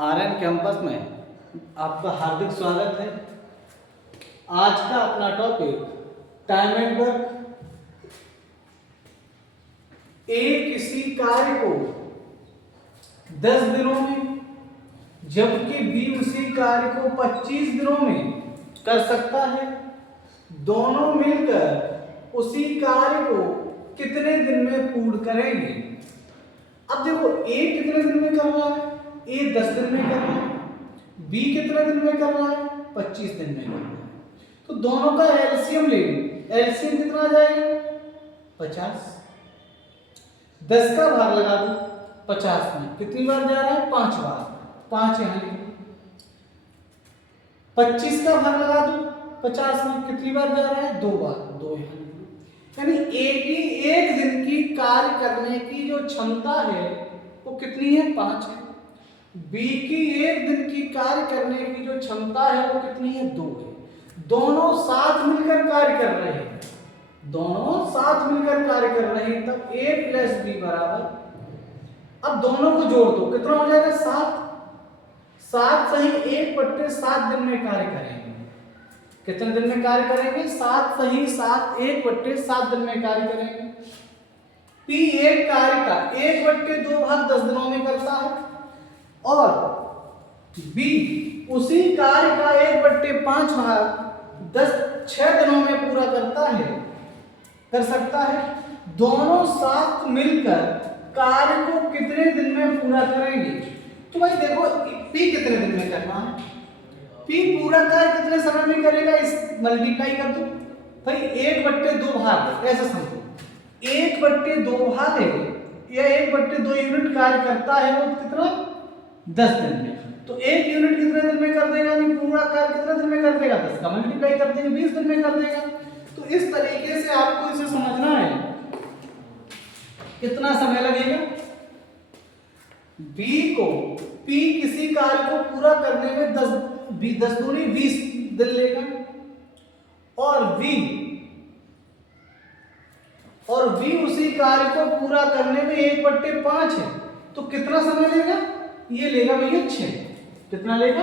RN campus में आपका हार्दिक स्वागत है। आज का अपना टॉपिक टाइम एंड वर्क। ए किसी कार्य को 10 दिनों में जबकि बी उसी कार्य को 25 दिनों में कर सकता है। दोनों मिलकर उसी कार्य को कितने दिन में पूर्ण करेंगे? अब देखो, ए कितने दिन में कर रहा है? ए 10 दिन में कर रहा है। बी कितने दिन में कर रहा है? 25 दिन में कर रहा है। तो दोनों का एलसीएम ले लो। एलसीएम कितना आ जाएगा? 50। 10 का भाग लगा दो 50 में, कितनी बार जा रहा है? 5 बार। 5 यहां ले। 25 का भाग लगा दो 50 में, कितनी बार जा रहा है? 2 बार। 2 यहां ले। यानी एक दिन की कार्य करने की जो क्षमता है वो कितनी है? 5 है। बी की एक दिन की कार्य करने की जो क्षमता है वो कितनी है? 2 है। दोनों साथ मिलकर कार्य कर रहे हैं। दोनों साथ मिलकर कार्य कर रहे हैं, तब ए प्लस बी बराबर, अब दोनों को जोड़ दो, कितना हो जाएगा? 7। 7 सही 1/7 दिन में कार्य करेंगे। कितने दिन में कार्य करेंगे? 7 सही 7 1/7 दिन में कार्य करेंगे। पी एक कार्य का 1/2 भाग 10 दिनों में करता है और बी उसी कार्य का 1/5 भाग 6 दिनों में पूरा कर सकता है। दोनों साथ मिलकर कार्य को कितने दिन में पूरा करेंगे? तो भाई देखो, पी कितने दिन में करना है? पी पूरा कार्य कितने समय में करेगा? इस मल्टीप्लाई कर दो भाई, 1/2 भाग, ऐसा समझो 1/2 भाग है या 1/2 यूनिट कार्य करता है, वो कितना? 10 दिन में। तो 1 यूनिट कितने दिन में कर देगा? नहीं, पूरा कार्य कितने दिन में कर देगा? 10 का मल्टीप्लाई कर देंगे 20 दिन में कर देगा। तो इस तरीके से आपको इसे समझना है। कितना समय लगेगा? पी किसी कार्य को पूरा करने में 10 दूनी 20 दिन लेगा और बी उसी कार्य को पूरा करने में 1/5 है, तो कितना समय लेगा? ये लेगा भैया 6। कितना लेगा?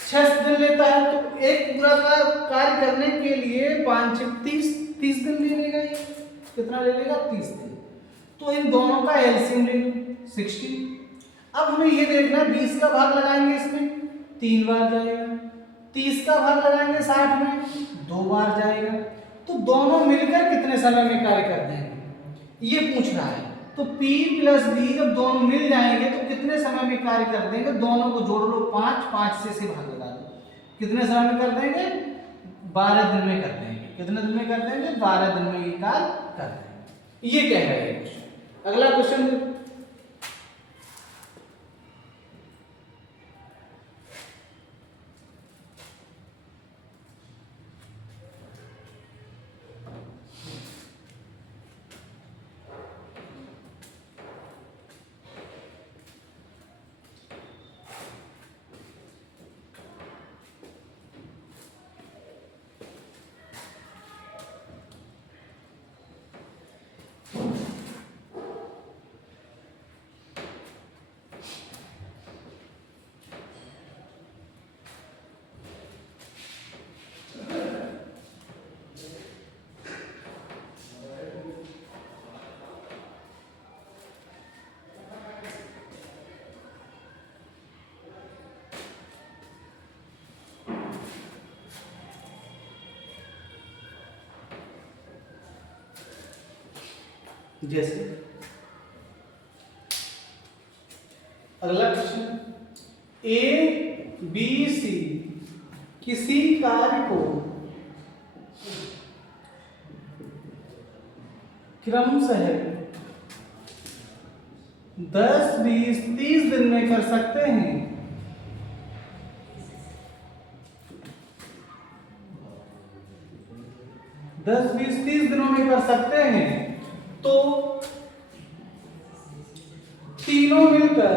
6 दिन लेता है। तो एक पूरा कार्य करने के लिए 5 30 दिन ले लेगा। ये कितना ले लेगा? 30 दिन। तो इन दोनों का एलसीएम ले लो 60। अब हमें ये देखना है, 20 का भाग लगाएंगे इसमें 3 बार जाएगा। 30 का भाग लगाएंगे 60 में 2 बार जाएगा। तो दोनों मिलकर कितने समय में कार्य कर देंगे, ये पूछ रहा है। तो P प्लस B जब दोनों मिल जाएंगे तो कितने समय में कार्य कर देंगे? दोनों को जोड़ लो 5 से भाग लगा दो, कितने समय में कर देंगे? 12 दिन में कर देंगे। कितने दिन में कर देंगे? 12 दिन में ये कार्य कर देंगे। ये कह रहे हैं। अगला क्वेश्चन, जैसे अगला क्वेश्चन, ए बी सी किसी कार्य को क्रमशः 10 20 30 दिन में कर सकते हैं। 10 20 30 दिनों में कर सकते हैं। तो तीनों मिलकर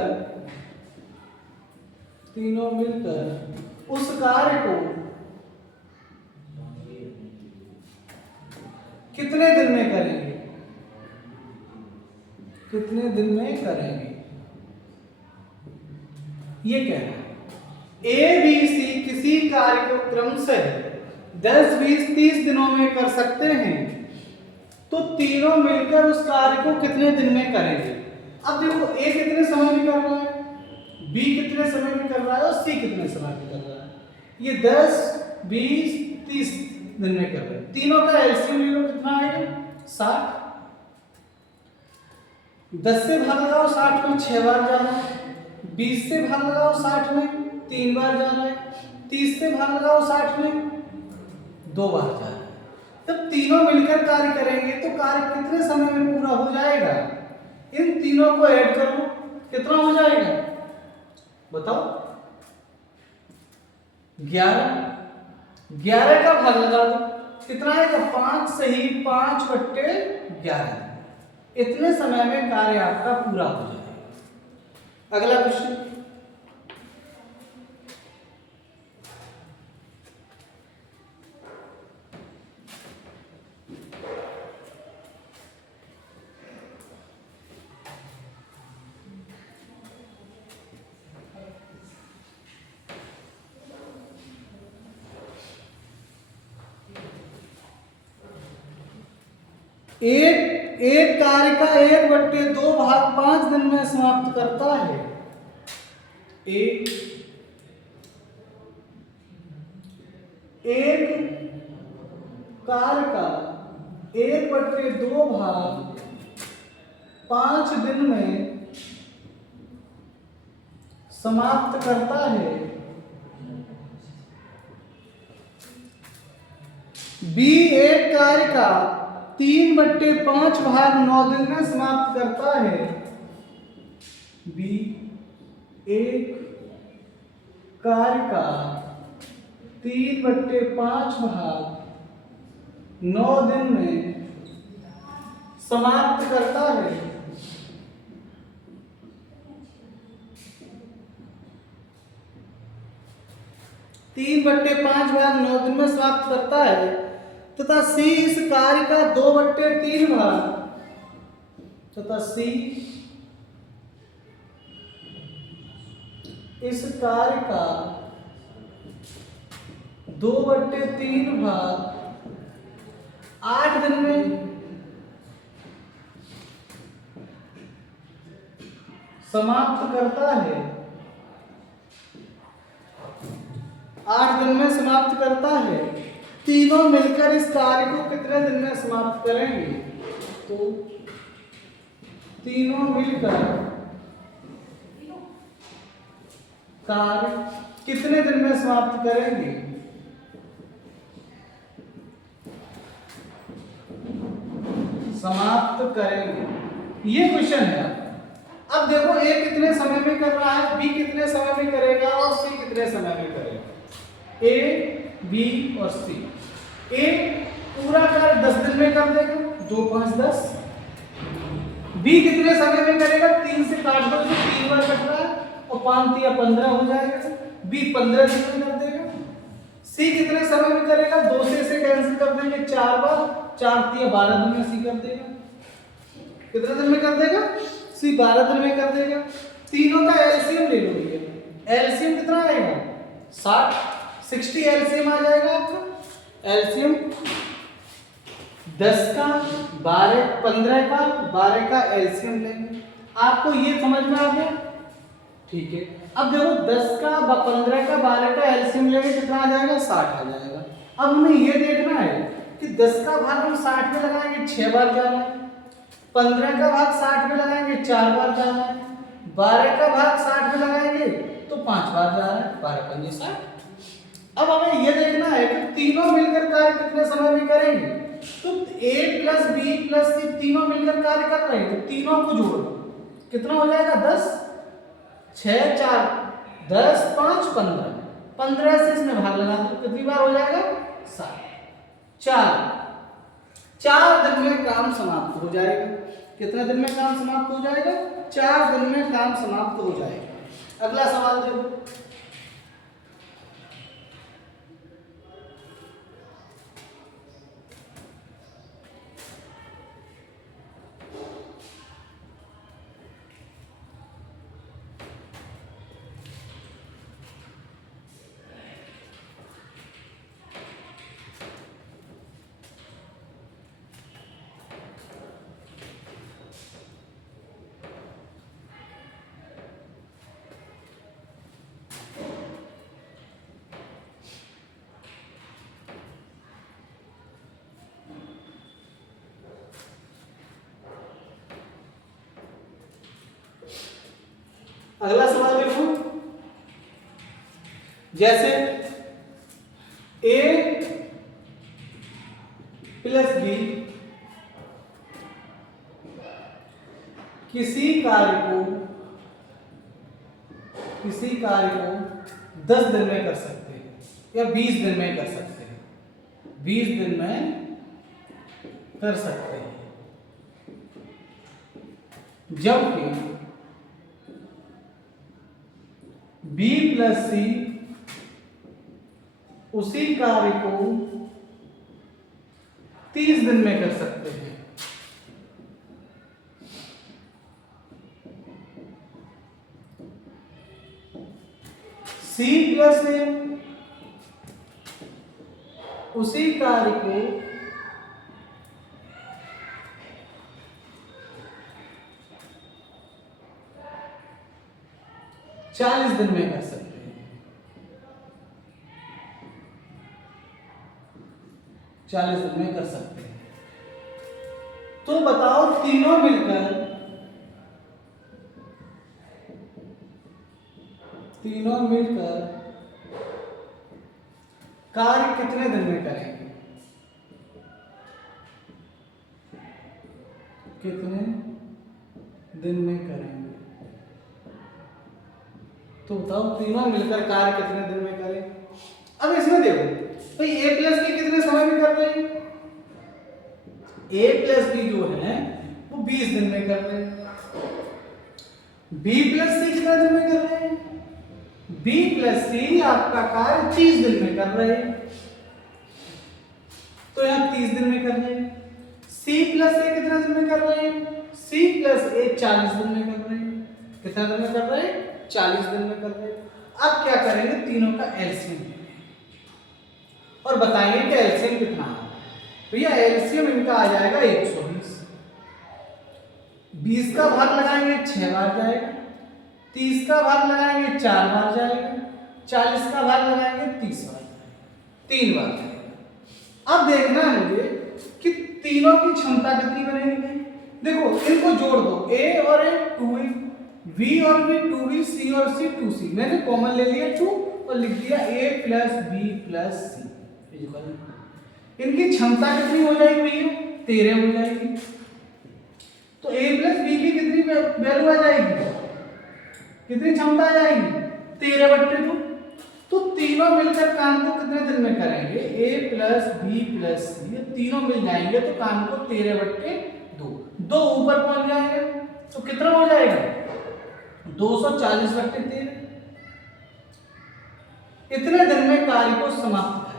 उस कार्य को कितने दिन में करेंगे? कितने दिन में करेंगे? ये कह रहा है ए बी सी किसी कार्य को क्रमशः 10, 20, 30 दिनों में कर सकते हैं, तो तीनों मिलकर उस कार्य को कितने दिन में करेंगे। अब देखो ए कितने समय में कर रहा है, बी कितने समय में कर रहा है और सी कितने समय में कर रहा है। ये 10, 20, 30 दिन में कर रहे हैं। तीनों का एलसीएम ले लो, कितना आएगा 60। 10 से भाग लगाओ 60 में 6 बार जा रहा है, 20 से भाग लगाओ 60 में 3 बार जा रहा है, 30 से भाग लगाओ 60 में 2 बार जा रहा है। जब तीनों मिलकर कार्य करेंगे तो कार्य कितने समय में पूरा हो जाएगा। इन तीनों को ऐड कर लो, कितना हो जाएगा बताओ। 11 का भाग लगा दो, कितना आएगा 5 सही 5/11। इतने समय में कार्य आपका पूरा हो जाएगा। अगला क्वेश्चन, एक कार्य का 1/2 भाग 5 दिन में समाप्त करता है। एक कार्य का 1/2 भाग 5 दिन में समाप्त करता है। बी एक कार्य का 3/5 भाग 9 दिन में समाप्त करता है। बी एक कार्य का 3/5 भाग 9 दिन में समाप्त करता है। तीन बट्टे 5 भाग 9 दिन में समाप्त करता है तथा सी इस कार्य का 2/3 भाग तथा सी इस कार्य का 2/3 भाग 8 दिन में समाप्त करता है। 8 दिन में समाप्त करता है। तीनों मिलकर इस कार्य को कितने दिन में समाप्त करेंगे। तो तीनों मिलकर कार्य कितने दिन में समाप्त करेंगे। समाप्त करेंगे। ये क्वेश्चन है। अब देखो ए कितने समय में कर रहा है, बी कितने समय में करेगा और सी कितने समय में करेगा। ए, बी और सी। ए पूरा कार्य 10 दिन में कर देगा, 2, 5, 10। बी कितने समय में करेगा, 3 से काट दो, 3 बार कट रहा है और 5 या 15 हो जाएगा। बी 15 दिन में कर देगा। सी कितने समय में करेगा, 2 से कैंसिल कर देंगे 4 बार, 4 या 12 दिन में सी कर देगा। कितने दिन में कर देगा, सी 12 दिन में कर देगा। तीनों का एलसीएम ले लो भैया। एलसीएम कितना आएगा 60 एलसीएम आ जाएगा आपका। एलसीएम 10 का 12, 15 का 12 का एलसीएम लेंगे। आपको ये समझ में आ गया, ठीक है। अब देखो 10 का 15 का 12 का एलसीएम लेंगे, कितना आ जाएगा 60 आ जाएगा। अब हमें ये देखना है कि 10 का भाग हम 60 में लगाएंगे 6 बार जाना है, 15 का भाग 60 में लगाएंगे 4 बार जाना है, 12 का भाग 60 में लगाएंगे तो 5 बार जा रहा है, 12 पंजे 60। अब हमें यह देखना है कि तीनों मिलकर कार्य कितने समय में करेंगे। तो a प्लस बी प्लस सी तीनों मिलकर कार्य कर रहे हैं, तो तीनों को जोड़ो कितना हो जाएगा 10, 6, 4, 10, 5, 15। 15 से इसमें भाग लगा दो, कितनी बार हो जाएगा 7। 4 दिन में काम समाप्त हो जाएगा। कितने दिन में काम समाप्त हो जाएगा, 4 दिन में काम समाप्त हो जाएगा। अगला सवाल देखो। जैसे A प्लस B किसी कार्य को 10 दिन में कर सकते हैं या 20 दिन में कर सकते हैं, 20 दिन में कर सकते हैं, जबकि B प्लस C उसी कार्य को 30 दिन में कर सकते हैं। C प्लस A उसी कार्य को 40 दिन में कर सकते हैं, 40 दिन में कर सकते हैं। तो बताओ तीनों मिलकर कार्य कितने दिन में करेंगे? कितने दिन में करेंगे? तो बताओ तीनों मिलकर कार्य कितने दिन में करें? अब इसमें देखो भाई A प्लस B कितने समय में कर रहे हैं? A प्लस B जो है वो 20 दिन में कर रहे हैं। B प्लस C कितने दिन में कर रहे हैं? B प्लस C आपका कार्य 30 दिन में कर रहे हैं, तो यहाँ 30 दिन में कर रहे हैं। C प्लस A कितने दिन में कर रहे हैं? C प्लस A 40 दिन में कर रहे हैं। कितने दिन में कर रहे हैं? 40 दिन में कर रहे हैं। अब क्या करेंगे? तीनों का एलसीएम और बताएंगे कि एलसीएम कितना है। भैया एलसीएम इनका आ जाएगा 120, 20 का भाग लगाएंगे 6 बार जाएगा, 30 का भाग लगाएंगे 4 बार जाएगा, 40 का भाग लगाएंगे 30 बार जाएगा, 3 बार जाएगा। अब देखना है मुझे कि तीनों की क्षमता कितनी बनेगी। देखो इनको जोड़ दो, A और A 2A, V और V 2V, C और C 2C। मैंने कॉमन ले लिया 2 और लिख दिया A plus B plus C। इनकी क्षमता कितनी हो जाएगी भैया? 13 हो जाएगी। तो A प्लस B की कितनी वैल्यू आ जाएगी? कितनी क्षमता आ जाएगी? 13/2। तो तीनों मिलकर काम को कितने दिन में करेंगे? A plus B plus C, ये तीनों मिल जाएंगे तो काम को 13/2, 2 ऊपर पहुंच जाएंगे तो कितना हो जाएगा? 240/13। इतने दिन में कार्य को समाप्त करेंगे।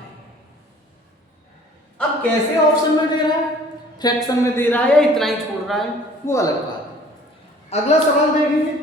अब कैसे ऑप्शन में दे रहा है, फ्रैक्शन में दे रहा है या इतना ही छोड़ रहा है, वो अलग बात है। अगला सवाल देखेंगे।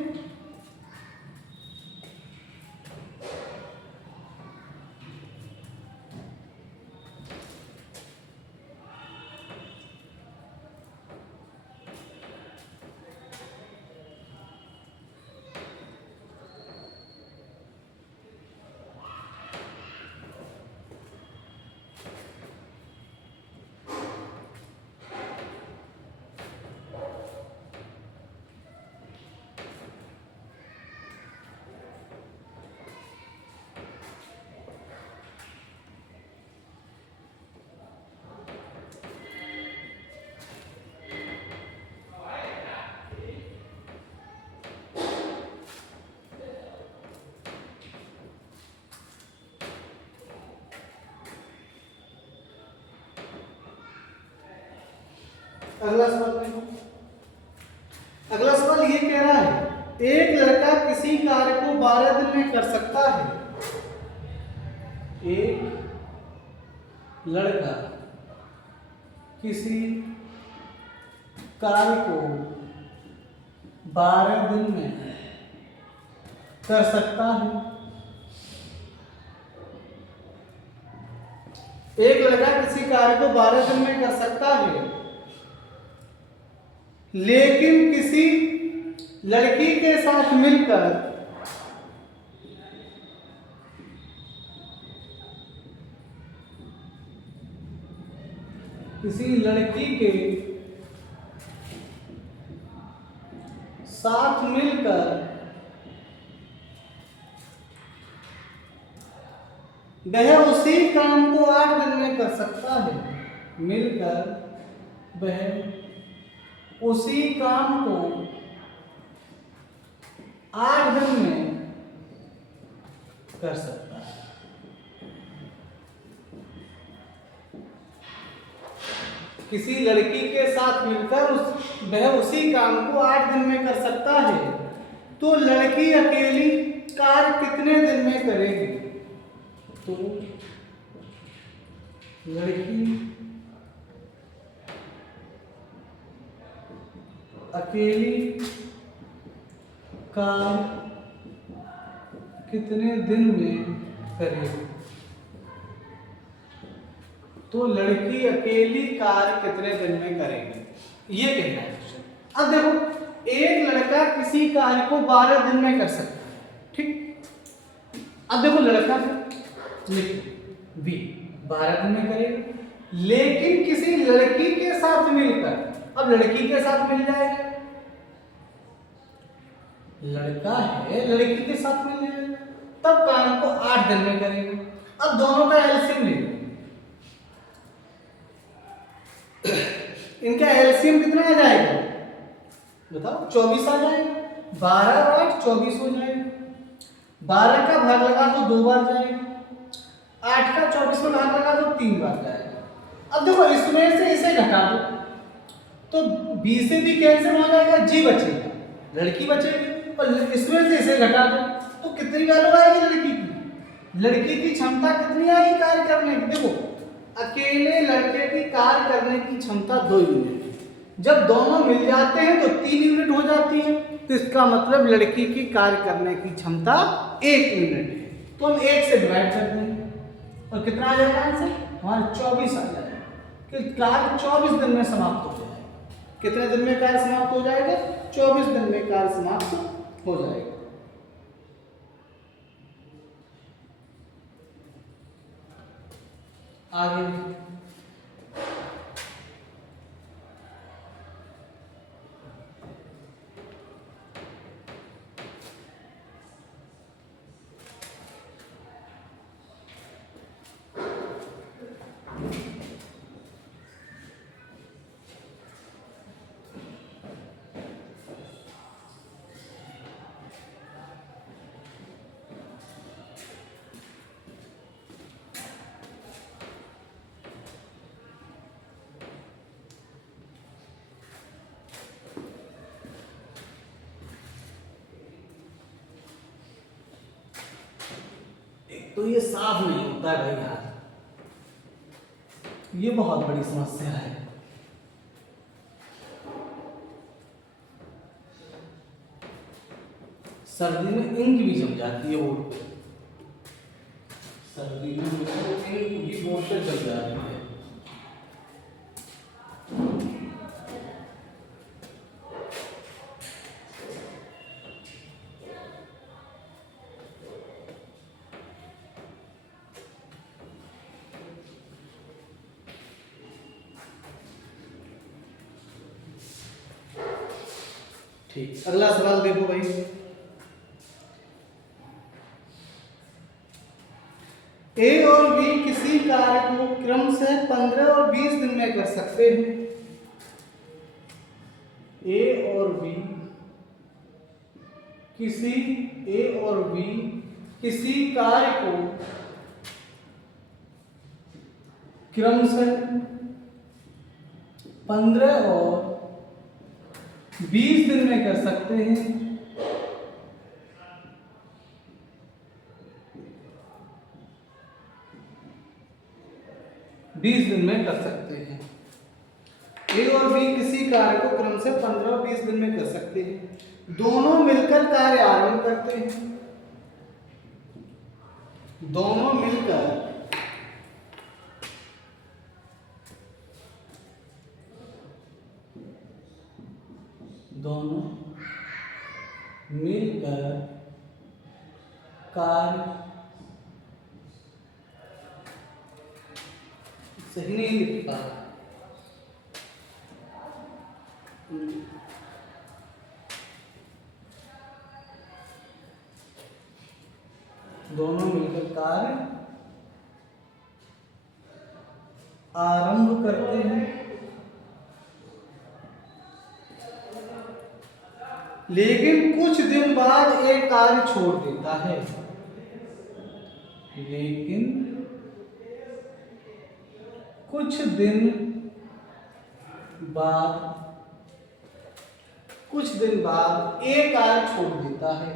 अगला सवाल ये कह रहा है एक लड़का किसी कार्य को 12 दिन में कर सकता है। एक लड़का किसी कार्य को 12 दिन में कर सकता है। एक लड़का किसी कार्य को 12 दिन में कर सकता है, लेकिन किसी लड़की के साथ मिलकर किसी लड़की के साथ मिलकर वह उसी काम को 8 दिन में कर सकता है। मिलकर वह उसी काम को 8 दिन में कर सकता है। किसी लड़की के साथ मिलकर वह उसी काम को 8 दिन में कर सकता है, तो लड़की अकेली कार्य कितने दिन में करेगी? तो लड़की अकेली कार्य कितने दिन में करेगी? तो लड़की अकेली कार्य कितने दिन में करेगी, ये कहना है क्वेश्चन। अब देखो, एक लड़का किसी कार्य को 12 दिन में कर सकता है, ठीक। अब देखो लड़का बी 12 दिन में करेगा, लेकिन किसी लड़की के साथ मिलकर, अब लड़की के साथ मिल जाएगा, लड़का है लड़की के साथ मिल जाएगा, तब काम को 8 दिन में करेगा। अब दोनों का एलसीएम ले लो, इनका एलसीएम कितना आ जाएगा बताओ? 24 आ जाएगा। 12 और 8 24 हो जाएगा। 12 का भाग लगा तो 2 बार जाएगा, 8 का 24 में भाग लगा तो 3 बार जाएगा। अब देखो इसमें से इसे घटा दो तो बी से भी कैंसिल हो जाएगा, जी बचेगा, लड़की बचेगी, और इसमें से इसे घटा दो तो कितनी वैल्यू आएगी लड़की की? लड़की की क्षमता कितनी आएगी कार्य करने की? देखो अकेले लड़के की कार्य करने की क्षमता 2 यूनिट, जब दोनों मिल जाते हैं तो 3 यूनिट हो जाती है, तो इसका मतलब लड़की की कार्य करने की क्षमता 1 यूनिट है। तो हम 1 से डिवाइड कर देंगे और कितना आ जाएगा आंसर हमारा? 24 आ जाएगा कि कार्य 24 दिन में समाप्त हो जाएगा। कितने दिन में कार्य समाप्त हो जाएगा? 24 दिन में कार्य समाप्त हो जाएगा। आगे तो ये साफ नहीं होता है भाई यार, ये बहुत बड़ी समस्या है। सर्दी में इंक भी जम जाती है बोर्ड पे, सर्दी में इंक भी बोर्ड पे जम जाती है। ठीक, अगला सवाल देखो भाई। ए और बी किसी कार्य को क्रम से 15 और 20 दिन में कर सकते हैं। ए और बी किसी कार्य को क्रम से 15 और 20 दिन में कर सकते हैं। दिन में कर सकते हैं। ए और बी किसी कार्य को क्रम से 15 और 20 दिन में कर सकते हैं। दोनों मिलकर कार्य आरंभ करते हैं। दोनों मिलकर कार्य सही नहीं लिख पा रहा, दोनों मिलकर कार्य आरंभ करते हैं, लेकिन कुछ दिन बाद एक कार्य छोड़ देता है। लेकिन कुछ दिन बाद एक कार्य छोड़ देता है।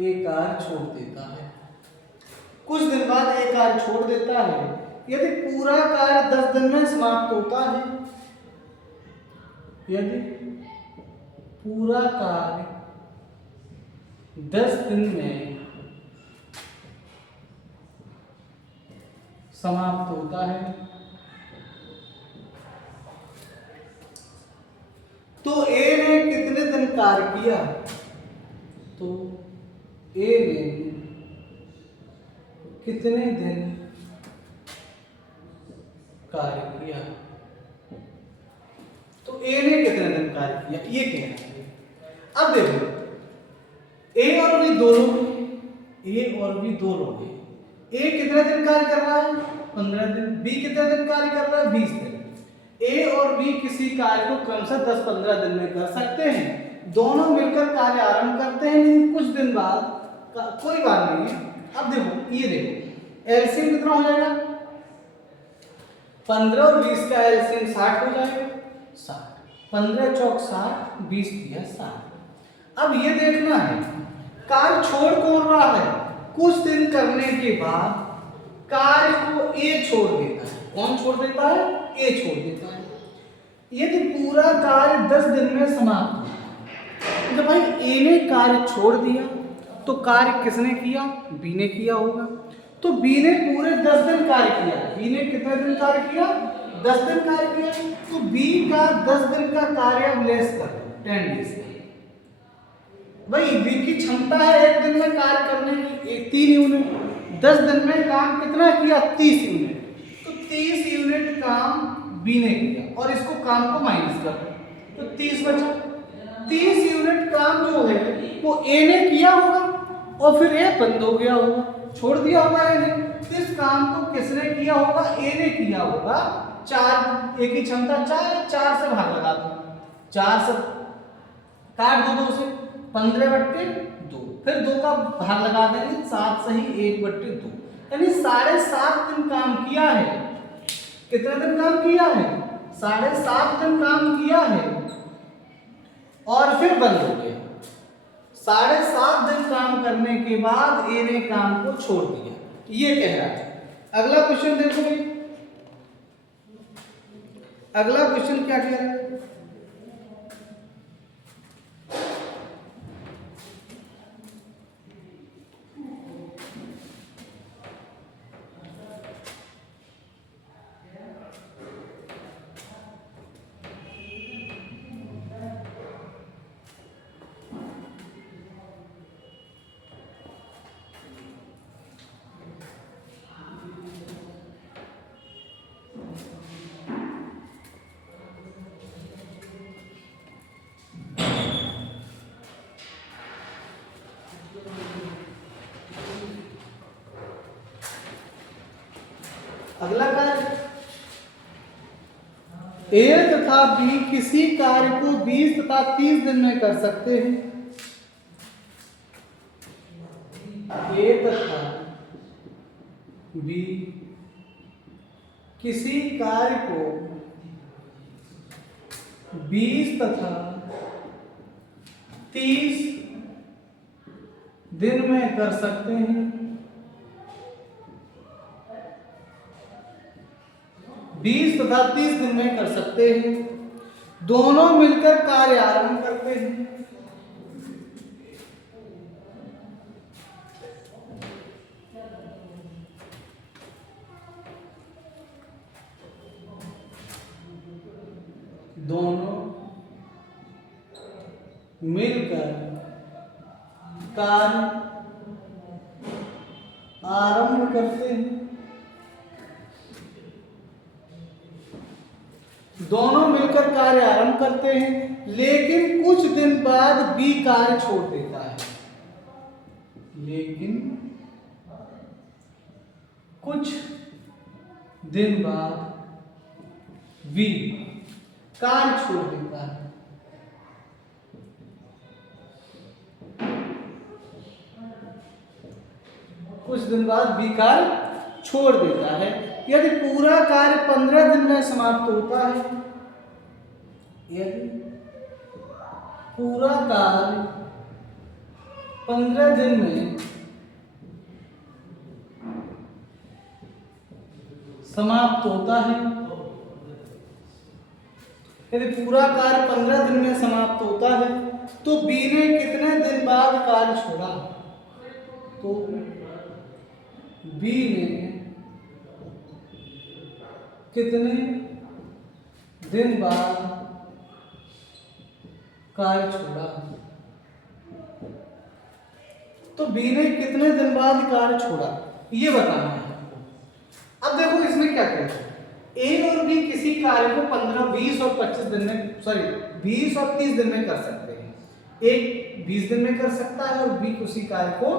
एक कार्य छोड़ देता है, कुछ दिन बाद एक कार्य छोड़ देता है। यदि पूरा कार्य 10 दिन में समाप्त होता है, यदि पूरा कार्य 10 दिन में समाप्त होता है, तो ए ने कितने दिन कार्य किया? तो ए ने कितने दिन कार्य किया? तो ए ने कितने दिन कार्य किया ये कहना है। अब देखो ए और बी दो लोग हैं। ए कितने दिन कार्य कर रहा है? 15 दिन। बी कितने दिन कार्य कर रहा है? 20 दिन। ए और बी किसी कार्य को क्रमशः 10-15 दिन में कर सकते हैं। दोनों मिलकर कार्य आरंभ करते हैं, लेकिन कुछ दिन बाद कोई बात नहीं है। अब देखो ये देखो एलसीएम कितना हो जाएगा? 15 और 20 का एलसीएम 60 हो जाएगा। 60 15 चौक 60 20 दिया 60। अब ये देखना है कार्य छोड़ कौन रहा है? कुछ दिन करने के बाद कार्य को ए छोड़ देता है। कौन छोड़ देता है? ए छोड़ देता है। यदि पूरा कार्य 10 दिन में समाप्त हो, तो भाई ए ने कार्य छोड़ दिया तो कार्य किसने किया? बी ने किया होगा। तो बी ने पूरे 10 दिन कार्य किया। बी ने कितने दिन कार्य किया? 10 दिन कार्य किया। तो बी का 10 दिन का कार्य अब लेस कर दो 10 डेज। भाई बी की क्षमता है एक दिन में कार्य करने की 3 यूनिट। 10 दिन में काम कितना किया? 30 यूनिट। तो 30 यूनिट काम बी ने किया और इसको काम को माइनस कर तो 30 बचा। 30 यूनिट काम जो है वो ए ने किया होगा और फिर ए बंद हो गया होगा, छोड़ दिया होगा ए ने। तो इस काम को किसने किया होगा? ए ने किया होगा। 4 ए की क्षमता 4 से भाग लगा दो। 4 से काट दो 2 से 15/2। फिर 2 का भाग लगा देंगे 7 से ही 1/2। यानी 7.5 दिन काम किया है। कितने दिन काम किया है? 7.5 दिन काम किया है और फिर बंद हो गया। 7.5 दिन काम करने के बाद ए ने काम को छोड़ दिया, ये कह रहा है। अगला क्वेश्चन देखो भाई, अगला क्वेश्चन क्या कह रहा है? अगला कार्य ए तथा बी किसी कार्य को 20 तथा 30 दिन में कर सकते हैं। ए तथा बी किसी कार्य को 20 तथा 30 दिन में कर सकते हैं। 20 तथा 30 दिन में कर सकते हैं। दोनों मिलकर कार्य आरंभ करते हैं। दोनों मिलकर कार्य आरंभ करते हैं। दोनों मिलकर कार्य आरंभ करते हैं, लेकिन कुछ दिन बाद बी कार्य छोड़ देता है। लेकिन कुछ दिन बाद बी कार्य छोड़ देता है। कुछ दिन बाद बी कार्य छोड़ देता है। यदि पूरा कार्य 15 दिन में समाप्त होता है, यदि पूरा कार्य 15 दिन में समाप्त होता है, यदि पूरा कार्य 15 दिन में समाप्त होता है, तो बी ने कितने दिन बाद कार्य छोड़ा? तो बी ने कितने दिन बाद कार्य छोड़ा? तो बी ने कितने दिन बाद कार्य छोड़ा ये बताना है। अब देखो इसमें क्या कहते हैं, ए और बी किसी कार्य को 15, 20 और 25 दिन में, सॉरी 20 और 30 दिन में कर सकते हैं। एक 20 दिन में कर सकता है और बी उसी कार्य को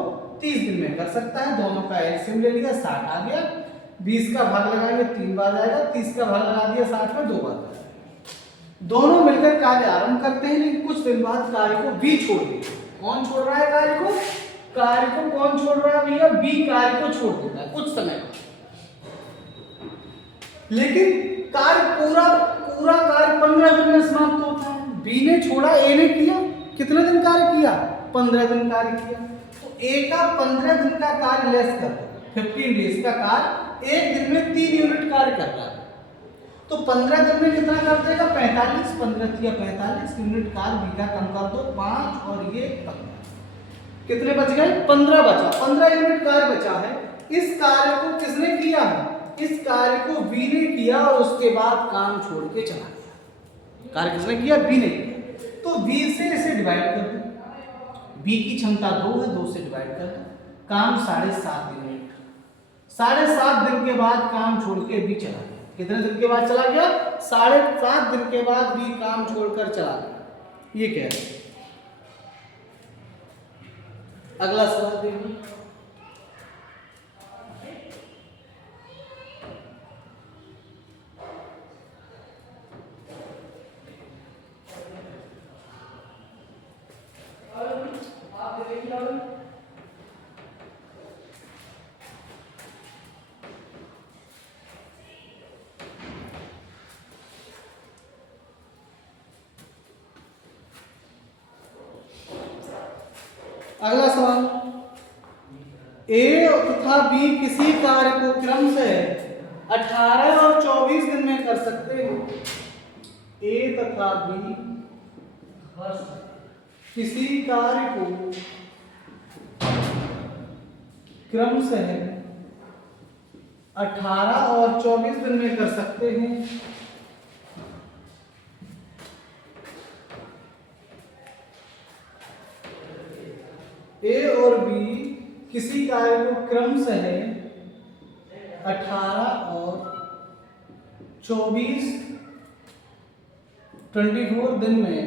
30 दिन में कर सकता है। दोनों का एलसीएम ले लिया, 60 आ गया। 20 का भाग लगाएंगे 3 बार आएगा, 30 का भाग लगा दिया 60 में 2 बार आएगा। दोनों मिलकर कार्य आरंभ करते हैं, लेकिन कुछ दिन बाद कार्य को बी छोड़ देते हैं। कौन छोड़ रहा है कार्य को? कार्य को कौन छोड़ रहा है भैया? बी कार्य को छोड़ देता है कुछ समय बाद। लेकिन कार्य पूरा कार्य 15 दिन में समाप्त होता है। बी ने छोड़ा, ए ने किया, कितने दिन कार्य किया? 15 दिन कार्य किया। तो ए का 15 दिन का कार्य लेस कर दो, 15 डेज का कार्य 1 दिन में 3 यूनिट कार्य कर रहा है, तो 15 दिन में कितना कर देगा? 45। 15 या 45 यूनिट कार्य बी का कम कर दो, 5 और ये 15, कितने बच गए? 15 बचा। 15 यूनिट कार्य बचा है। इस कार्य को किसने किया है? इस कार्य को बी ने किया और उसके बाद काम छोड़ के चला गया। कार्य किसने किया? बी ने किया। तो बी से इसे डिवाइड कर दो, बी की क्षमता 2 है, 2 से डिवाइड कर दो, काम 7.5 यूनिट। 7.5 दिन के बाद काम छोड़ के बी चला गया। कितने दिन के बाद चला गया? 7.5 दिन के बाद बी काम छोड़कर चला गया। ये क्या है? अगला सवाल देखिए। अगला सवाल, ए तथा बी किसी कार्य को क्रम से 18 और 24 दिन में कर सकते हैं। ए तथा बी किसी कार्य को क्रम से 18 और 24 दिन में कर सकते हैं। ए और बी किसी कार्य को क्रम से 18 और 24 दिन में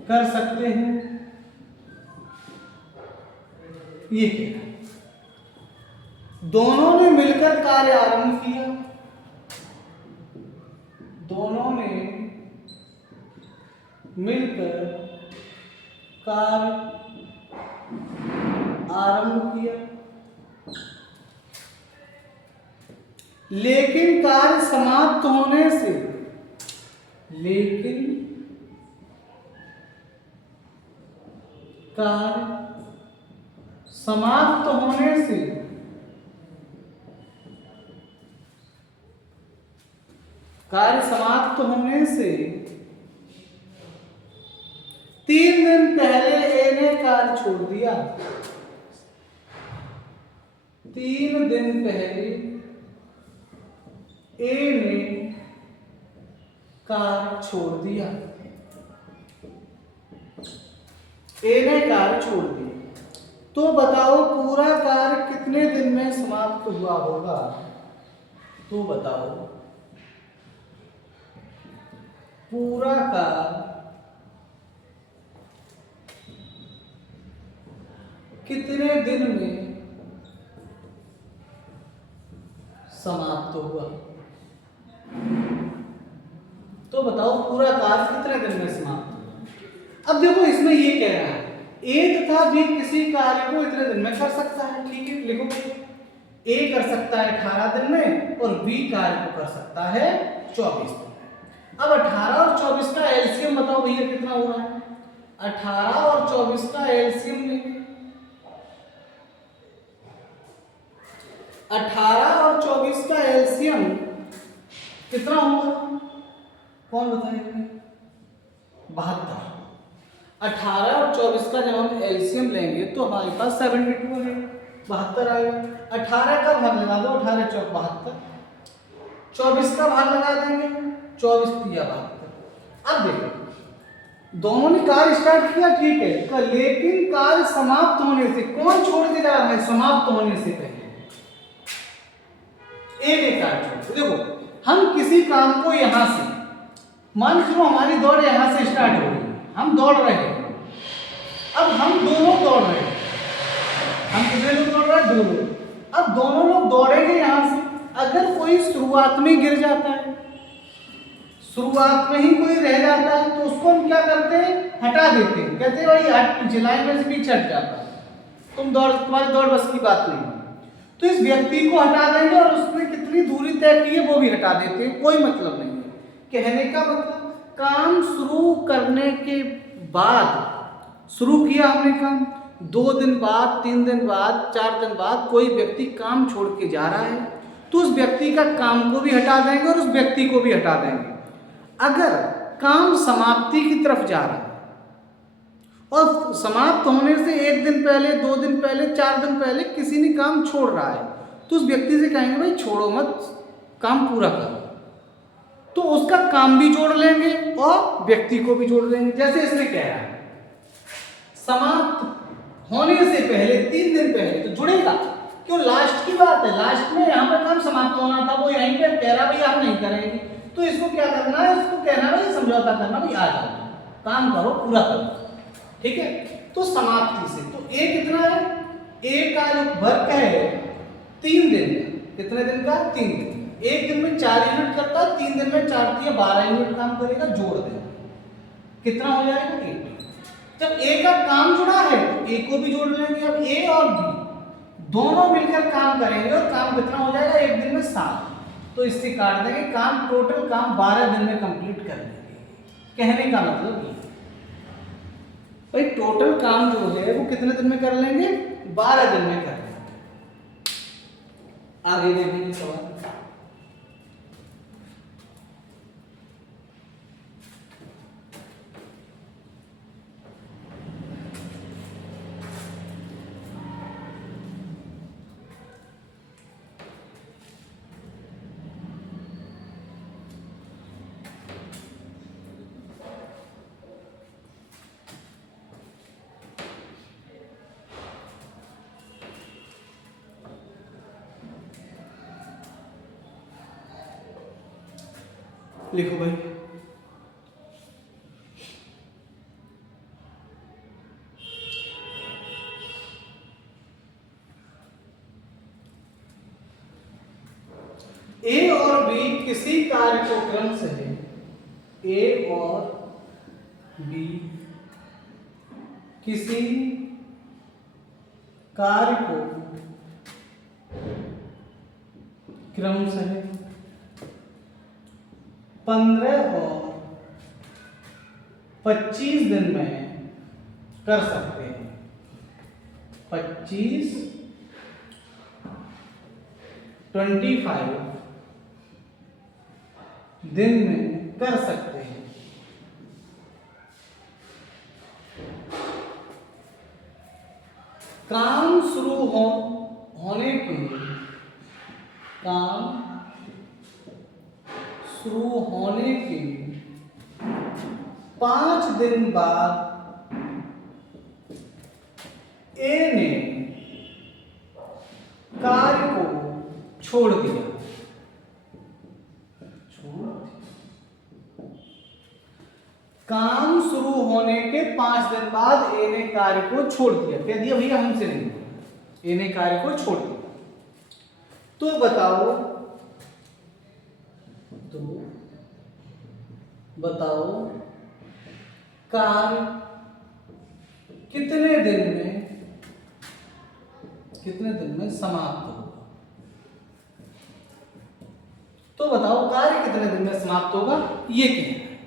कर सकते हैं। ये क्या? दोनों ने मिलकर कार्य आरंभ किया, दोनों ने मिलकर कार्य आरंभ किया, लेकिन कार्य समाप्त होने से, लेकिन कार्य समाप्त होने से कार्य समाप्त होने से 3 दिन पहले ए ने कार्य छोड़ दिया। 3 दिन पहले ए ने कार्य छोड़ दिया। ए ने कार्य छोड़ दिया, तो बताओ पूरा कार्य कितने दिन में समाप्त हुआ होगा? तो बताओ पूरा कार्य कितने दिन में समाप्त हुआ। तो बताओ पूरा कार्य कितने दिन में समाप्त हुआ। अब देखो इसमें ये कह रहा है ए तथा बी किसी कार्य को इतने दिन में कर सकता है। ठीक है, लिखो ए कर सकता है 18 दिन में और बी कार्य को कर सकता है 24 दिन में। अब 18 और 24 का एलसीएम बताओ भैया कितना हो रहा है। 18 और 24 का एलसीएम लेंगे। 18 और 24 का एलसीएम कितना होगा, कौन बताएगा। 72। 18 और 24 का जब हम एलसीएम लेंगे तो हमारे पास 72 आएगा, 72 आएगा। 18 का भाग लगा दो, 18 चौक 72। 24 का भाग लगा देंगे, 24 तिया 72। अब देखो दोनों ने कार्य स्टार्ट किया, ठीक है, लेकिन कार्य समाप्त होने से कौन छोड़ के जा रहा है, समाप्त होने से पहले एक कार्य छोड़। देखो हम किसी काम को यहां से मान लो हमारी दौड़ यहां से स्टार्ट हो गई, हम दौड़ रहे हैं। अब हम दोनों दौड़ रहे हैं, हम कितने लोग दौड़ रहे हैं, 2 लोग। अब दोनों लोग दौड़ेंगे यहां से। अगर कोई शुरुआत में गिर जाता है, शुरुआत में ही कोई रह जाता है तो उसको हम क्या करते हैं, हटा देते हैं। कहते हैं भाई हट, जिलाई में से पीछे हट जाता है, तुम्हारी दौड़ बस की बात नहीं। तो इस व्यक्ति को हटा देंगे और उसने कितनी दूरी तय की है वो भी हटा देते हैं, कोई मतलब नहीं है। कहने का मतलब काम शुरू करने के बाद, शुरू किया हमने काम, 2 दिन बाद, 3 दिन बाद, 4 दिन बाद कोई व्यक्ति काम छोड़ के जा रहा है तो उस व्यक्ति का काम को भी हटा देंगे और उस व्यक्ति को भी हटा देंगे। अगर काम समाप्ति की तरफ जा रहा है और समाप्त होने से 1 दिन पहले, 2 दिन पहले, 4 दिन पहले किसी ने काम छोड़ रहा है तो उस व्यक्ति से कहेंगे भाई छोड़ो मत, काम पूरा करो। तो उसका काम भी जोड़ लेंगे और व्यक्ति को भी जोड़ लेंगे। जैसे इसने कह रहा है समाप्त होने से पहले 3 दिन पहले, तो जुड़ेगा क्यों, लास्ट की बात है, लास्ट में यहाँ पर काम समाप्त होना था, वो यहीं पर कह रहा भाई आप नहीं करेंगे। तो इसको क्या करना है, इसको कहना भाई समझौता करना, भाई आ जाओ काम करो, पूरा करो। ठीक है, तो समाप्ति से तो ए कितना है, ए का जो वर्क है 3 दिन का, कितने दिन का, 3 दिन। 1 दिन में 4 यूनिट करता है, 3 दिन में 4 या 12 यूनिट काम करेगा, जोड़ देगा कितना हो जाएगा 8। जब ए का काम जुड़ा है तो ए को भी जोड़ लेंगे। अब ए और बी दोनों मिलकर काम करेंगे और काम कितना हो जाएगा 1 दिन में 7, तो इससे काट देंगे काम, टोटल काम 12 दिन में कंप्लीट कर देंगे। कहने का मतलब ये भाई टोटल काम जो है वो कितने दिन में कर लेंगे, 12 दिन में कर लेंगे। आगे देखेंगे सवाल। लिखो भाई ए और बी किसी कार्य को क्रम से है, ए और बी किसी कार्य को क्रम से है 15 और 25 दिन में कर सकते हैं। 25, 25 दिन में कर सकते हैं। काम शुरू होने के, काम शुरू होने के 5 दिन बाद ए ने कार्य को छोड़ दिया। काम शुरू होने के 5 दिन बाद ए ने कार्य को छोड़ दिया, कह दिया भैया हमसे नहीं, ए ने कार्य को छोड़ दिया। तो बताओ तो बताओ कार्य कितने दिन में समाप्त होगा। तो बताओ कार्य कितने दिन में समाप्त होगा, ये कहना है।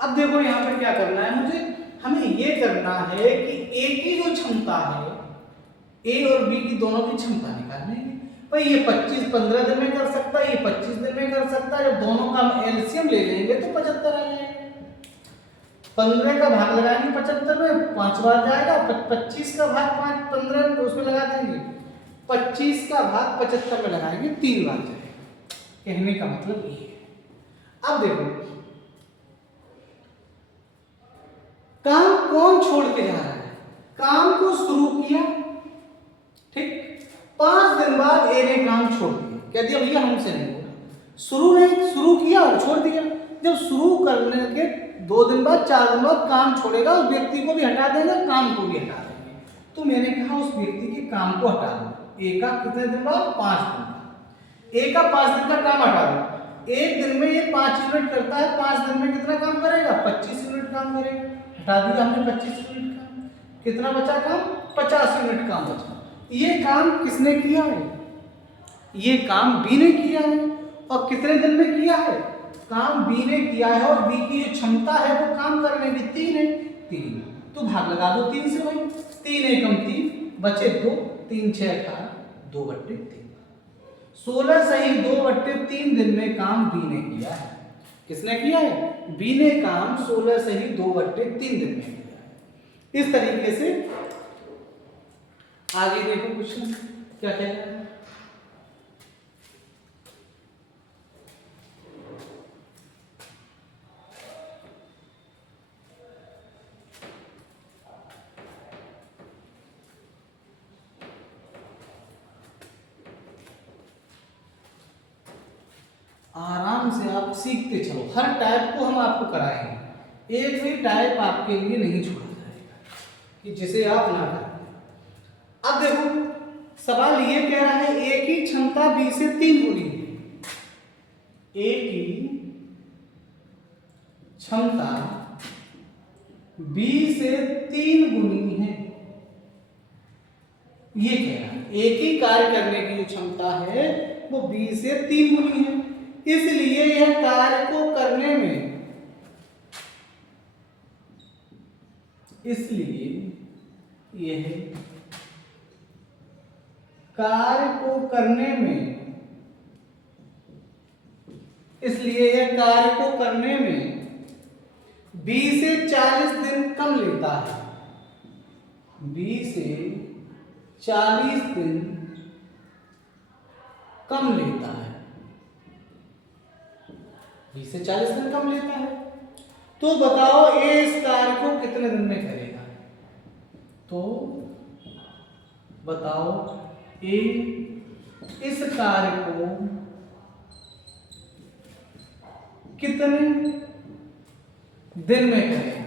अब देखो यहाँ पे क्या करना है मुझे, हमें ये करना है कि ए की जो क्षमता है, ए और बी की दोनों की क्षमता निकालनी है। भाई ये 15 दिन में कर सकता है, ये 25 दिन में कर सकता है। जब दोनों का हम एलसीएम ले लेंगे तो 75 आ जाएगा। 15 का भाग लगाएंगे 75 में, 5 बार जाएगा। 25 का भाग 15 में उसमें लगा देंगे, 25 का भाग 75 में लगाएंगे, 3 बार जाएगा। कहने का मतलब ये है। अब देखो काम कौन छोड़ के जा रहा है, काम को शुरू किया, ठीक, 5 दिन बाद ए ने काम छोड़ दिया, कह दिया भैया हमसे नहीं होगा। शुरू किया और छोड़ दिया। जब शुरू करने के 2 दिन बाद 4 दिन बाद काम छोड़ेगा, उस व्यक्ति को भी हटा देंगे, काम को भी हटा देंगे। तो मैंने कहा उस व्यक्ति के काम को हटा दो। ए का कितने दिन बाद, 5 दिन बाद। ए का 5 दिन का काम हटा दो। 1 दिन में ये 5 यूनिट करता है, 5 दिन में कितना काम करेगा, 25 यूनिट काम करेगा। हटा दिया हमने 25 यूनिट काम, कितना बचा काम, 50 यूनिट काम बचा। ये काम किसने किया है, ये काम बी ने किया है। और कितने दिन में किया है, काम बी ने किया है। और बी की जो क्षमता है वो काम करने की 3 है, 3। तो भाग लगा दो 3 से भाई, 3 एकम 3 बचे 2, 3 6 18, 2/3। 16 सही 2/3 दिन में काम बी ने किया है। किसने किया है, बी ने काम 16 सही 2/3 दिन में किया है। इस तरीके से आगे देखो क्वेश्चन क्या कह रहा है। आराम से आप सीखते चलो, हर टाइप को हम आपको कराएंगे, एक भी टाइप आपके लिए नहीं छोड़ा जाएगा कि जिसे आप ना करें। अब देखो सवाल ये कह रहा है ए की क्षमता बी से 3 गुनी है। ए की क्षमता बी से 3 गुनी है, ये कह रहा है। ए की कार्य करने की जो क्षमता है वो बी से 3 गुनी है। इसलिए यह कार्य को करने में, इसलिए यह कार्य को करने में, इसलिए यह कार्य को करने में 20 से 40 दिन कम लेता है। 20 से 40 दिन कम लेता है, 20 से 40 दिन कम लेता है। तो बताओ ए इस कार्य को कितने दिन में करेगा। तो बताओ ए इस कार्य को कितने दिन में करेगा।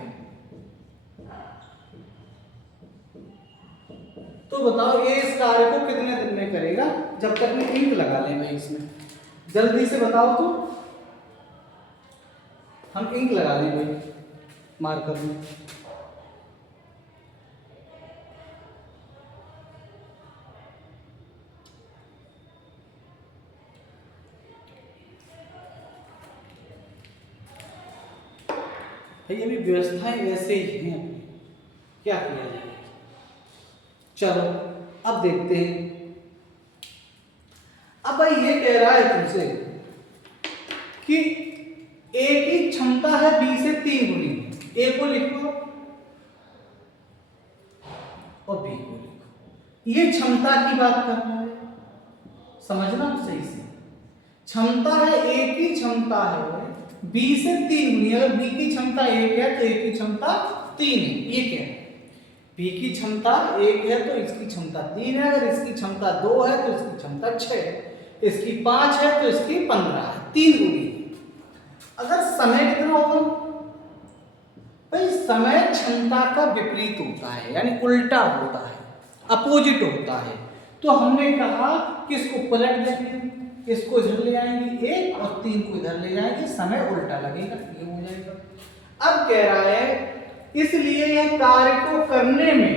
तो बताओ ए इस कार्य को कितने दिन में करेगा। जब तक मैं इंक लगा लेंगे इसमें, जल्दी से बताओ। तो हम इंक लगा लेंगे मार्कर में। भाई अभी व्यवस्थाएं ऐसे ही हैं, क्या किया जाए। चलो अब देखते हैं। अब भाई ये कह रहा है तुमसे कि ए की क्षमता है बी से 3 गुनी। ए को लिखो और बी को लिखो। ये क्षमता की बात कर रहा है, समझना सही से। क्षमता है, ए की क्षमता है बी से 3 गुनी। अगर बी की क्षमता 1 है तो ए की क्षमता 3 है। ये क्या है, बी की क्षमता 1 है तो इसकी क्षमता 3 है। अगर इसकी क्षमता 2 है तो इसकी क्षमता 6 है। इसकी 5 है तो इसकी 15 है, 3 गुनी। अगर समय कितना होगा भाई, समय क्षमता का विपरीत होता है, यानी उल्टा होता है, अपोजिट होता है। तो हमने कहा कि इसको पलट देंगे। इसको इधर ले आएंगे 1 और 3 को इधर ले जाएंगे, समय उल्टा लगेगा, ये हो जाएगा। अब कह रहा है इसलिए यह कार्य को करने में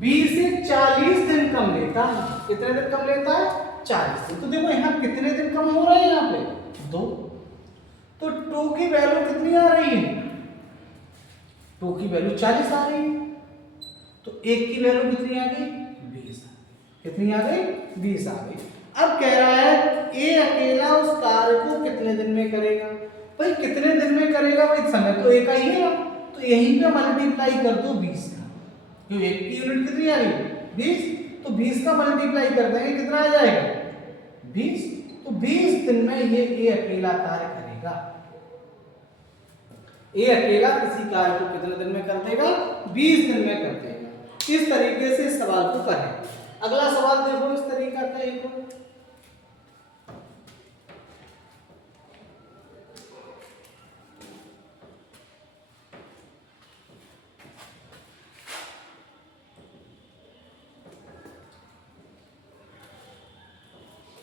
20 से 40 दिन कम लेता है। कितने दिन कम लेता है? 40 दिन। तो देखो यहाँ कितने दिन कम हो रहे हैं, यहाँ पे 2। तो 2 की वैल्यू कितनी आ रही है? 2 की वैल्यू 40 आ रही है। तो 1 की वैल्यू कितनी आ गई? 20 आ गई। कितनी आ गई? 20 आ गई। अब कह रहा है ए अकेला उस कार्य को कितने दिन में करेगा? भाई कितने दिन में करेगा? भाई समय तो एक ही है ना, तो यहीं पे मल्टीप्लाई कर दो 20 का, क्यों 1 की यूनिट कितनी आ गई? 20। तो 20 का मल्टीप्लाई कर देंगे, कितना आ जाएगा? 20। तो 20 दिन में ये ए अकेला कार्य करेगा। ए अकेला किसी कार्य को कितने दिन में कर देगा? 20 दिन में कर देगा। इस तरीके से इस सवाल को करें। अगला सवाल देखो इस तरीका का एक और।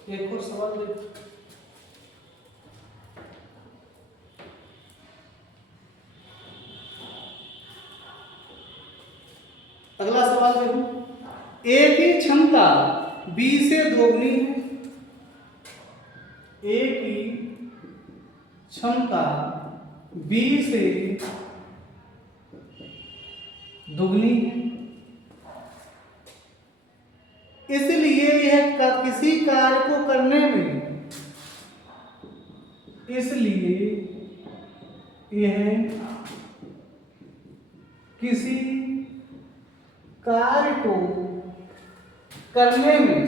एक और सवाल देखो। अगला सवाल देखो, ए की क्षमता बी से दोगुनी है। ए की क्षमता बी से दोगुनी है, इसलिए यह किसी कार्य को करने में, इसलिए यह किसी कार्य को करने में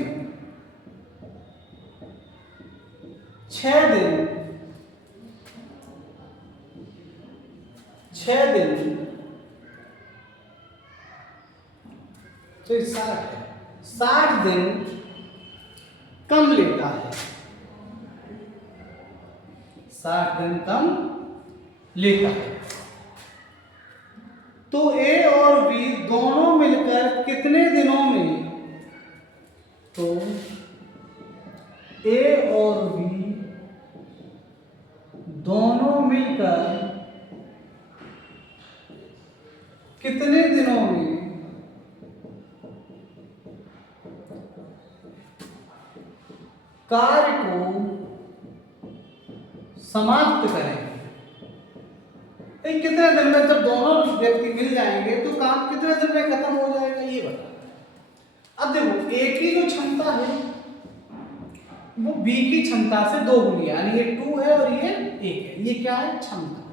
6 दिन 60 दिन कम लेता है। 60 दिन कम लेता है। तो ए और बी दोनों मिलकर कितने दिनों में, तो ए और बी दोनों मिलकर कितने दिनों में कार्य को समाप्त करेंगे? कितने दिन में, जब दोनों व्यक्ति मिल जाएंगे तो काम कितने दिन में खत्म हो जाएगा, ये बता। अब देखो ए की जो क्षमता है वो बी की क्षमता से 2 गुनी है, यानी ये 2 है और ये 1 है। ये क्या है? क्षमता है।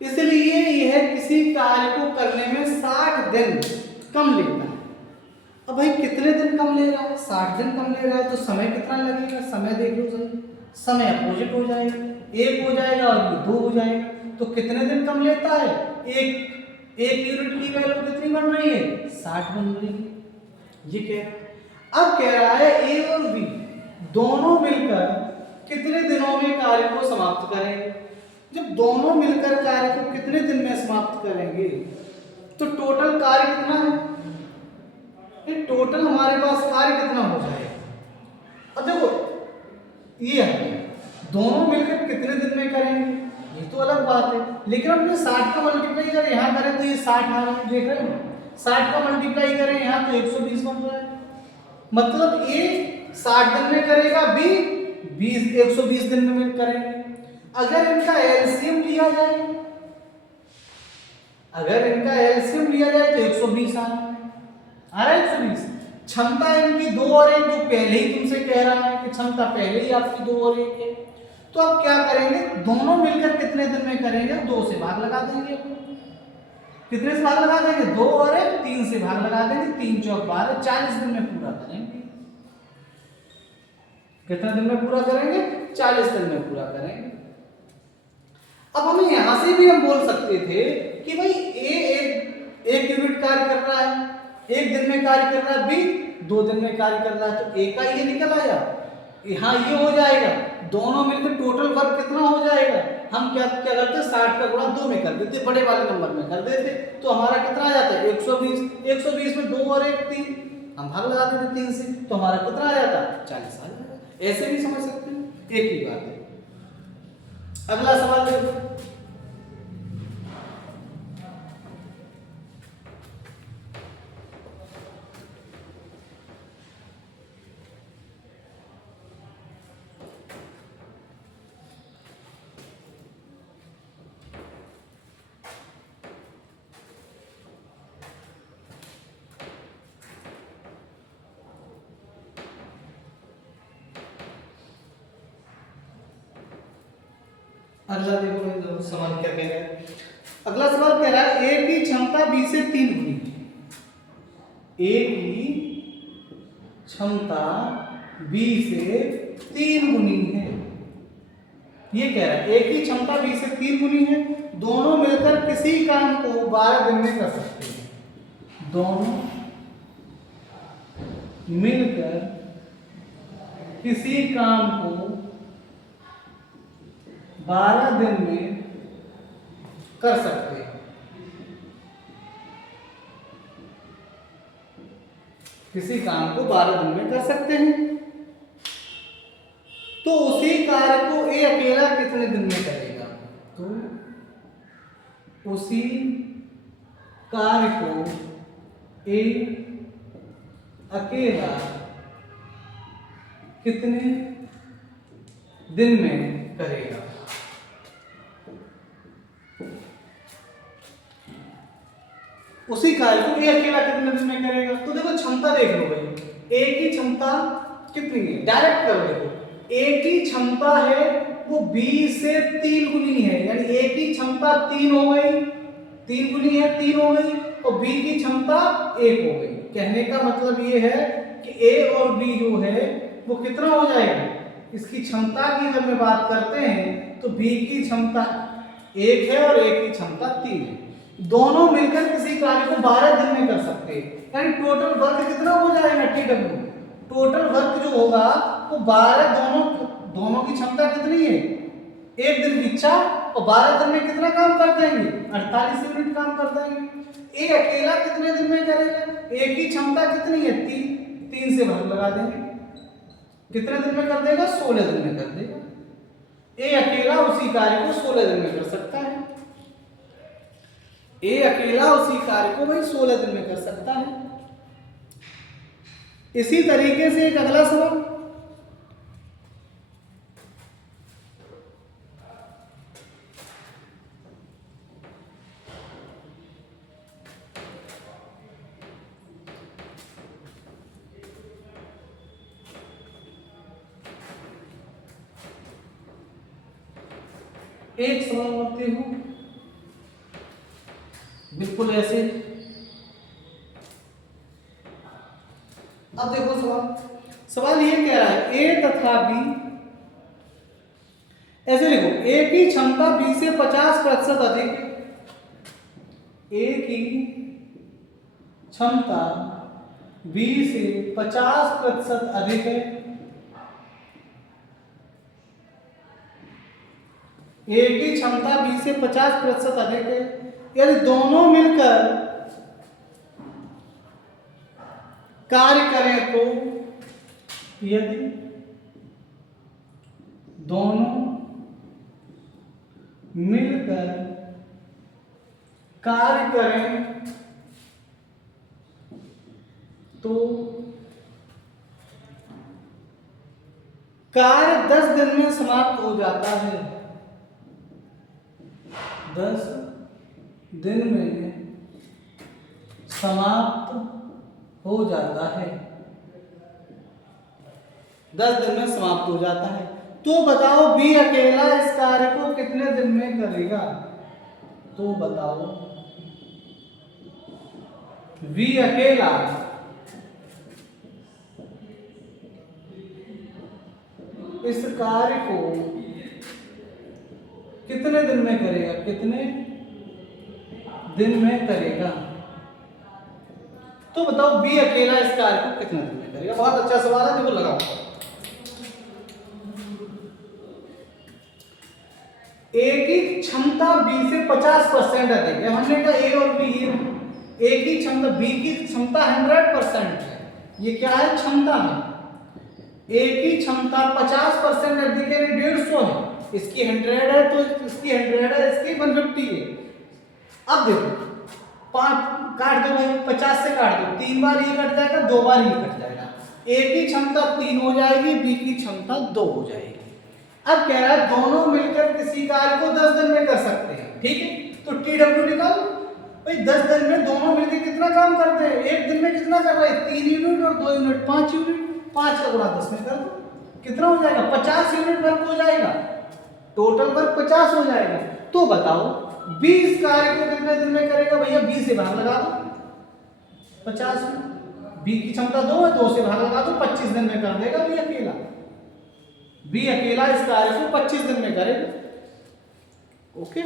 इसलिए यह किसी कार्य को करने में 60 दिन कम लेता है। अब भाई कितने दिन कम ले रहा है? 60 दिन कम ले रहा है, तो समय कितना लगेगा? समय देख लो सही, समय अपोजिट हो जाएगा, 1 हो जाएगा और ये 2 हो जाएगा। तो कितने दिन कम लेता है? एक यूनिट की वैल्यू कितनी बन रही है? 60 बन रही है। ये कह रहा है। अब कह रहा है ए और बी दोनों मिलकर कितने दिनों में कार्य को समाप्त करेंगे? जब दोनों मिलकर कार्य को कितने दिन में समाप्त करेंगे, तो टोटल कार्य कितना है? टोटल हमारे पास कार्य कितना हो जाएगा? अब देखो ये है, दोनों मिलकर कितने दिन में करेंगे ये तो अलग बात है, लेकिन हमने 60 का मल्टीप्लाई करें यहाँ करें तो ये 60 आ रहा है, देख रहे हो? 60 का मल्टीप्लाई करें यहाँ तो 120 बन रहा है। मतलब ए 60 दिन में करेगा, बी 120 दिन में करेंगे। अगर इनका एलसीएम लिया जाए, तो 120 आ रहा है 120। क्षमता इनकी 2 और 1 जो पहले ही तुमसे कह रहा है कि क्षमता पहले ही आपकी 2 और 1 है। तो अब क्या करेंगे? दोनों मिलकर कितने दिन में करेंगे? 2 से भाग लगा देंगे। कितने से भाग लगा देंगे? 2 और 1 3 से भाग लगा देंगे। 3 चौक 12, 40 दिन में पूरा करेंगे। कितने दिन में पूरा करेंगे? 40 दिन में पूरा करेंगे। अब हमें यहां से भी हम बोल सकते थे कि भाई एक यूनिट कार्य कर रहा है, 1 दिन में कार्य कर रहा है, बी 2 दिन में कार्य कर रहा है, तो ए का ये निकल आया, यहाँ ये हो जाएगा। दोनों मिलकर टोटल वर्क कितना हो जाएगा? हम क्या करते? 60 का गुणा 2 में कर देते, बड़े वाले नंबर में कर देते, तो हमारा कितना आ जाता है? 120। 120 में 2 और 1 3, हम भाग लगा देते 3 से, तो हमारा कितना आ जाता, 40 आ जाएगा। ऐसे भी समझ सकते हैं, एक ही बात है। अगला सवाल देखो, अगला देखो भाई सवाल क्या कह रहा है। अगला सवाल कह रहा है ए की क्षमता बी से 3 गुनी है। ए की क्षमता बी से 3 गुनी है, ये कह रहा है ए की क्षमता बी से 3 गुनी है, दोनों मिलकर किसी काम को 12 दिन में कर सकते हैं। दोनों मिलकर किसी काम को 12 दिन में कर सकते हैं। किसी काम को 12 दिन में कर सकते हैं, तो उसी कार्य को ए अकेला कितने दिन में करेगा? तो उसी कार्य को ए अकेला कितने दिन में करेगा? उसी कार्य को ए अकेला कितने दिन में करेगा? तो देखो क्षमता देख लो भाई, ए की क्षमता कितनी है, डायरेक्ट करो। देखो ए की क्षमता है वो बी से 3 गुनी है, यानी ए की क्षमता 3 हो गई, 3 गुनी है 3 हो गई, और बी की क्षमता 1 हो गई। कहने का मतलब ये है कि ए और बी जो है वो कितना हो जाएगा, इसकी क्षमता की अगर मैं बात करते हैं तो बी की क्षमता 1 है और ए की क्षमता 3 है। दोनों मिलकर किसी कार्य को 12 दिन में कर सकते हैं, यानी टोटल वर्क कितना हो जाएगा, TW टोटल वर्क जो होगा वो 12, दोनों की क्षमता कितनी है, 1 दिन की इच्छा, और 12 दिन में कितना काम कर देंगे, 48 यूनिट काम कर देंगे। ए अकेला कितने दिन में करेगा, ए की क्षमता कितनी है 3 से भाग लगा देंगे, कितने दिन में कर देगा, 16 दिन में कर देगा। ए अकेला उसी कार्य को 16 दिन में कर सकता है, ए अकेला उसी कार्य को भाई 16 दिन में कर सकता है। इसी तरीके से एक अगला सवाल, एक सवाल करते हो बिल्कुल ऐसे। अब देखो सवाल ये कह रहा है ए तथा बी, ऐसे लिखो ए की क्षमता बी से 50% अधिक है, ए की क्षमता बी से 50% अधिक है, ए की क्षमता बी से 50% अधिक है, यदि दोनों मिलकर कार्य करें तो, यदि दोनों मिलकर कार्य करें तो कार्य 10 दिन में समाप्त हो जाता है, 10 दिन में समाप्त हो जाता है, 10 दिन में समाप्त हो जाता है। तो बताओ बी अकेला इस कार्य को कितने दिन में करेगा? तो बताओ बी अकेला इस कार्य को कितने दिन में करेगा, कितने दिन में करेगा? तो बताओ बी अकेला इस कार्य को कितने दिन में करेगा? बहुत अच्छा सवाल है, देखो लगाओ। ए की क्षमता बी से 50% अधिक है, हमने कहा ए और बी, ए की क्षमता बी की क्षमता 100% है, ये क्या है, क्षमता है। ए की क्षमता 50% अधिक है, 150 है, इसकी 100 है तो इसकी 100 है, इसकी 150 है। अब देखो 5 काट दो भाई, 50 से काट दो, 3 बार ये कट जाएगा, 2 बार ये कट जाएगा। ए की क्षमता 3 हो जाएगी, बी की क्षमता 2 हो जाएगी। अब कह रहा है दोनों मिलकर किसी कार्य को 10 दिन में कर सकते हैं, ठीक है। तो TW निकालो भाई, 10 दिन में दोनों मिलकर कितना काम करते हैं, एक दिन में कितना कर रहे हैं, 3 यूनिट और 2 यूनिट 5 यूनिट, 5 का गुणा 10 में कर दो, कितना हो जाएगा, 50 यूनिट वर्क हो जाएगा, टोटल वर्क 50 हो जाएगा। तो बताओ 20 कार्य को कितने दिन में करेगा, भैया 20 से भाग लगा दो 50 में, बी की क्षमता 2 है, 2 से भाग लगा दो, 25 दिन में कर देगा बी अकेला। बी अकेला इस कार्य को 25 दिन में करेगा। ओके।